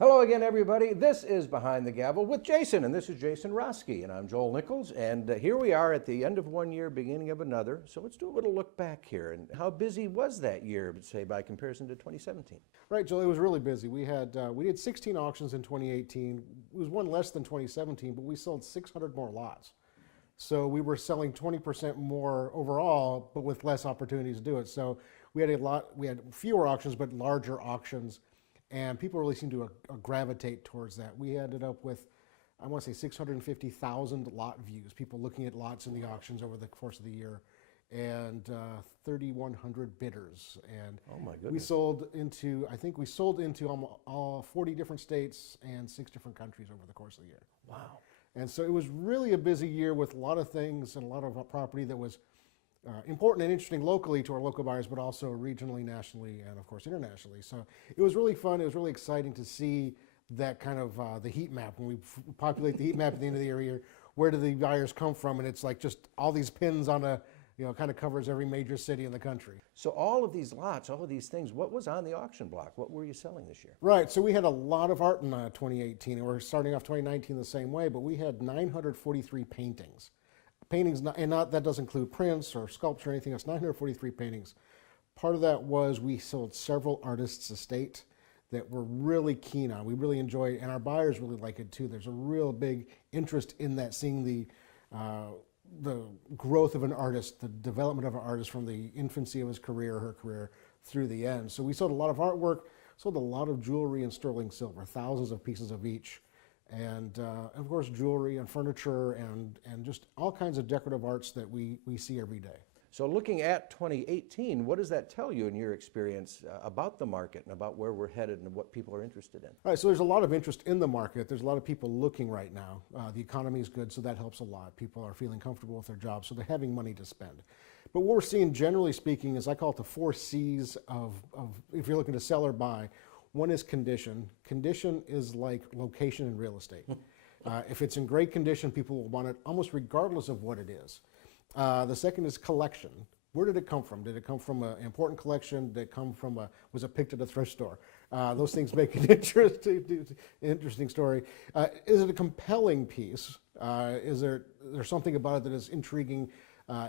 Hello again, everybody. This is Behind the Gavel with Jason, and this is Jason Roski, and I'm Joel Nichols, and here we are at the end of one year, beginning of another. So let's do a little look back here. And how busy was that year, say, by comparison to 2017? Right, Joel, it was really busy. We did 16 auctions in 2018. It was one less than 2017, but we sold 600 more lots. So we were selling 20% more overall, but with less opportunities to do it. So we had fewer auctions, but larger auctions. And people really seem to gravitate towards that. We ended up with, I want to say, 650,000 lot views, people looking at lots in the auctions over the course of the year, and 3,100 bidders. And oh my goodness. we sold into all 40 different states and 6 different countries over the course of the year. Wow. And so it was really a busy year with a lot of things and a lot of property that was important and interesting locally to our local buyers, but also regionally, nationally, and of course internationally. So it was really fun. It was really exciting to see that kind of the heat map. When we populate the heat map at the end of the year, where do the buyers come from? And it's like just all these pins on a, kind of covers every major city in the country. So all of these lots, all of these things, what was on the auction block? What were you selling this year? Right, so we had a lot of art in 2018, and we're starting off 2019 the same way, but we had 943 paintings. That doesn't include prints or sculpture or anything else. 943 paintings. Part of that was we sold several artists' estate that we're really keen on. We really enjoy it, and our buyers really like it too. There's a real big interest in that, seeing the growth of an artist, the development of an artist from the infancy of his career or her career through the end. So we sold a lot of artwork, sold a lot of jewelry and sterling silver, thousands of pieces of each. And of course, jewelry and furniture and just all kinds of decorative arts that we see every day. So looking at 2018, what does that tell you in your experience about the market and about where we're headed and what people are interested in? All right, so there's a lot of interest in the market. There's a lot of people looking right now. The economy is good, so that helps a lot. People are feeling comfortable with their jobs, so they're having money to spend. But what we're seeing, generally speaking, is I call it the 4 C's of if you're looking to sell or buy. One is condition. Condition is like location in real estate. If it's in great condition, people will want it almost regardless of what it is. The second is collection. Where did it come from? Did it come from an important collection? Did it come from was it picked at a thrift store? Those things make an interesting story. Is it a compelling piece? Is there something about it that is intriguing?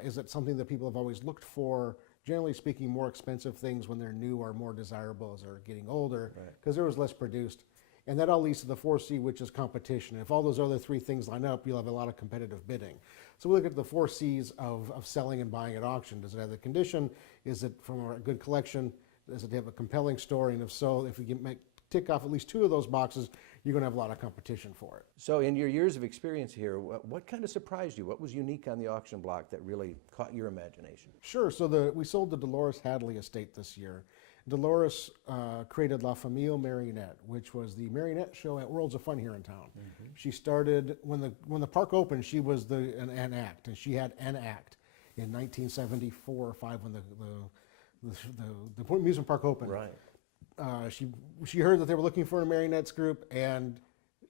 Is it something that people have always looked for? Generally speaking, more expensive things when they're new are more desirable as they're getting older because there was less produced. And that all leads to the 4C, which is competition. If all those other 3 things line up, you'll have a lot of competitive bidding. So we look at the 4 C's of selling and buying at auction. Does it have the condition? Is it from a good collection? Does it have a compelling story? And if so, if you tick off at least 2 of those boxes, you're going to have a lot of competition for it. So in your years of experience here, what kind of surprised you? What was unique on the auction block that really caught your imagination? Sure. So we sold the Dolores Hadley estate this year. Dolores created La Famille Marionette, which was the marionette show at Worlds of Fun here in town. She started, when the park opened, she was an act, and she had an act in 1974 or 5 when the amusement park opened. Right. She heard that they were looking for a marionettes group, and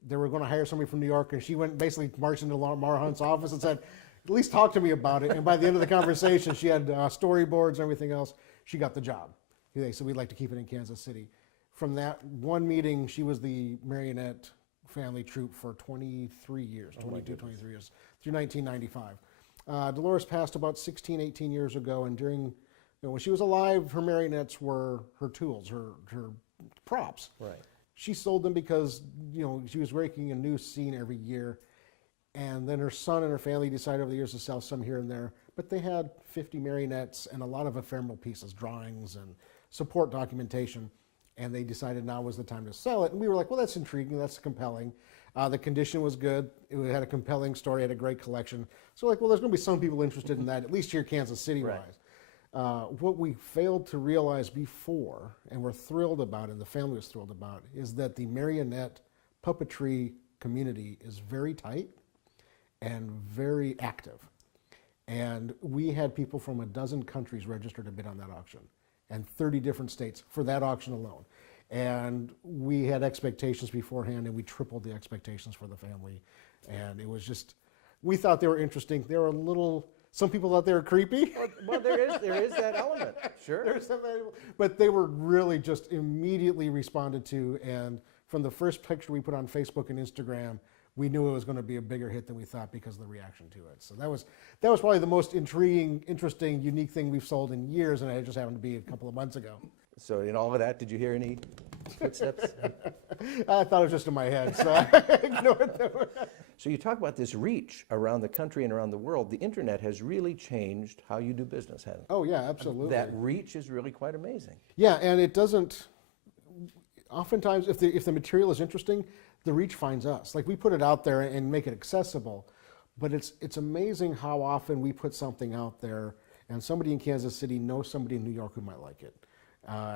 they were going to hire somebody from New York, and she went basically marched into Mara Hunt's office and said, at least talk to me about it. And by the end of the conversation, she had storyboards and everything else. She got the job. They said, we'd like to keep it in Kansas City. From that one meeting, she was the marionette family troupe for 23 years, 23 years, through 1995. Dolores passed about 16, 18 years ago, and when she was alive, her marionettes were her tools, her props. Right. She sold them because she was raking a new scene every year, and then her son and her family decided over the years to sell some here and there. But they had 50 marionettes and a lot of ephemeral pieces, drawings and support documentation, and they decided now was the time to sell it. And we were like, well, that's intriguing, that's compelling. The condition was good. It had a compelling story, had a great collection. So like, well, there's going to be some people interested in that, at least here Kansas City-wise. Right. What we failed to realize before, and we're thrilled about, and the family was thrilled about, is that the marionette puppetry community is very tight and very active. And we had people from a dozen countries register to bid on that auction, and 30 different states for that auction alone. And we had expectations beforehand, and we tripled the expectations for the family. And it was just, we thought they were interesting. They were a little, some people thought they were creepy. Well, there is that element, sure. But they were really just immediately responded to and from the first picture we put on Facebook and Instagram, we knew it was going to be a bigger hit than we thought because of the reaction to it. So that was probably the most intriguing, interesting, unique thing we've sold in years, and it just happened to be a couple of months ago. So in all of that, did you hear any footsteps? I thought it was just in my head, so I ignored them. So you talk about this reach around the country and around the world. The internet has really changed how you do business, hasn't it? Oh yeah, absolutely. That reach is really quite amazing. Yeah, and it doesn't. Oftentimes, if the material is interesting, the reach finds us. Like we put it out there and make it accessible, but it's amazing how often we put something out there, and somebody in Kansas City knows somebody in New York who might like it,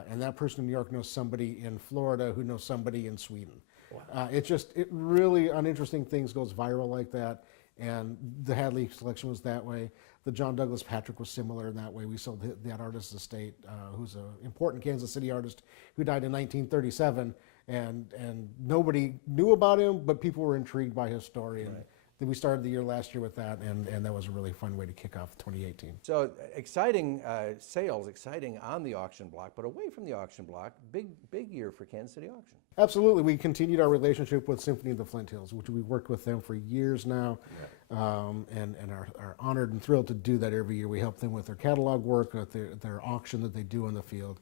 and that person in New York knows somebody in Florida who knows somebody in Sweden. Wow. It really uninteresting things goes viral like that, and the Hadley selection was that way. The John Douglas Patrick was similar in that way. We sold that artist's estate, who's an important Kansas City artist who died in 1937, and nobody knew about him, but people were intrigued by his story. And then we started the year last year with that, and that was a really fun way to kick off 2018. So exciting sales, exciting on the auction block, but away from the auction block, big year for Kansas City Auction. Absolutely. We continued our relationship with Symphony of the Flint Hills, which we've worked with them for years now, and are honored and thrilled to do that every year. We help them with their catalog work, with their auction that they do in the field.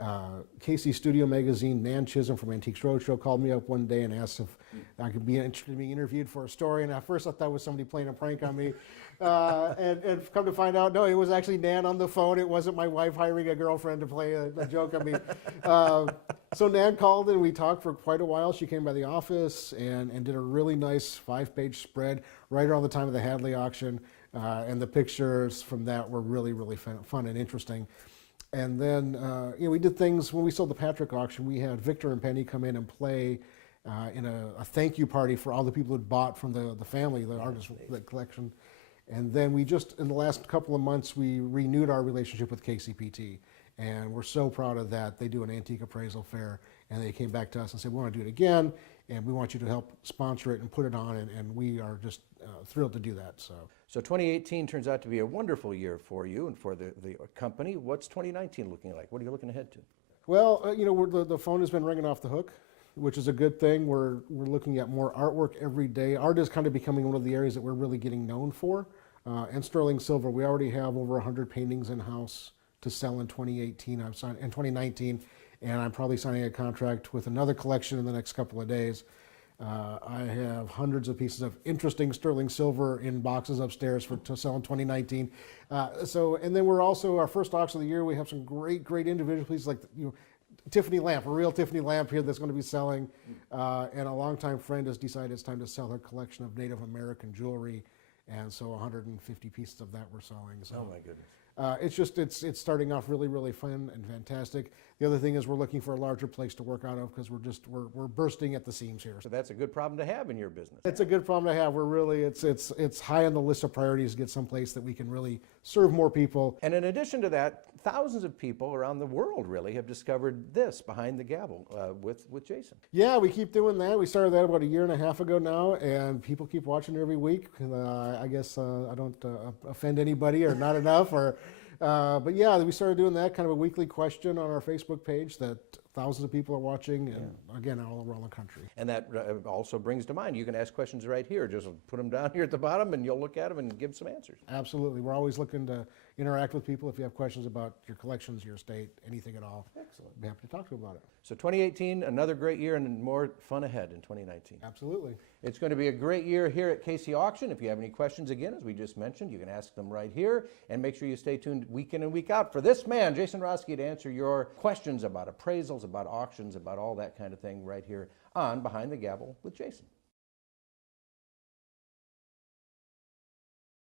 KC Studio Magazine, Nan Chisholm from Antiques Roadshow called me up one day and asked if I could be interested in being interviewed for a story. And at first I thought it was somebody playing a prank on me. And come to find out, no, it was actually Nan on the phone. It wasn't my wife hiring a girlfriend to play a joke on me. So Nan called and we talked for quite a while. She came by the office and did a really nice 5-page spread right around the time of the Hadley auction. And the pictures from that were really, really fun and interesting. And then, we did things when we sold the Patrick auction. We had Victor and Penny come in and play in a thank you party for all the people who had bought from the family, the artist, the collection. And then we just, in the last couple of months, we renewed our relationship with KCPT. And we're so proud of that. They do an antique appraisal fair, and they came back to us and said, we want to do it again, and we want you to help sponsor it and put it on, and we are just thrilled to do that. So 2018 turns out to be a wonderful year for you and for the company. What's 2019 looking like? What are you looking ahead to? Well, the phone has been ringing off the hook, which is a good thing. We're looking at more artwork every day. Art is kind of becoming one of the areas that we're really getting known for. And sterling silver, we already have over 100 paintings in-house to sell in 2018. I'm signing in 2019, and I'm probably signing a contract with another collection in the next couple of days. I have hundreds of pieces of interesting sterling silver in boxes upstairs to sell in 2019. And then we're also, our first auction of the year, we have some great individual pieces like Tiffany lamp, a real Tiffany lamp here that's going to be selling. And a longtime friend has decided it's time to sell her collection of Native American jewelry. And so 150 pieces of that we're selling. So, oh my goodness. It's starting off really, really fun and fantastic. The other thing is we're looking for a larger place to work out of because we're bursting at the seams here. So that's a good problem to have in your business. It's a good problem to have. We're really, it's high on the list of priorities to get someplace that we can really serve more people. And in addition to that, thousands of people around the world really have discovered this Behind the Gavel with Jason. Yeah, we keep doing that. We started that about a year and a half ago now, and people keep watching every week. I guess I don't offend anybody or not enough, but yeah, we started doing that, kind of a weekly question on our Facebook page that thousands of people are watching, and again, all around the country. And that also brings to mind, you can ask questions right here. Just put them down here at the bottom, and you'll look at them and give some answers. Absolutely. We're always looking to interact with people. If you have questions about your collections, your estate, anything at all, excellent. I'd be happy to talk to you about it. So 2018, another great year and more fun ahead in 2019. Absolutely. It's going to be a great year here at KC Auction. If you have any questions, again, as we just mentioned, you can ask them right here. And make sure you stay tuned week in and week out for this man, Jason Roski, to answer your questions about appraisals, about auctions, about all that kind of thing right here on Behind the Gavel with Jason.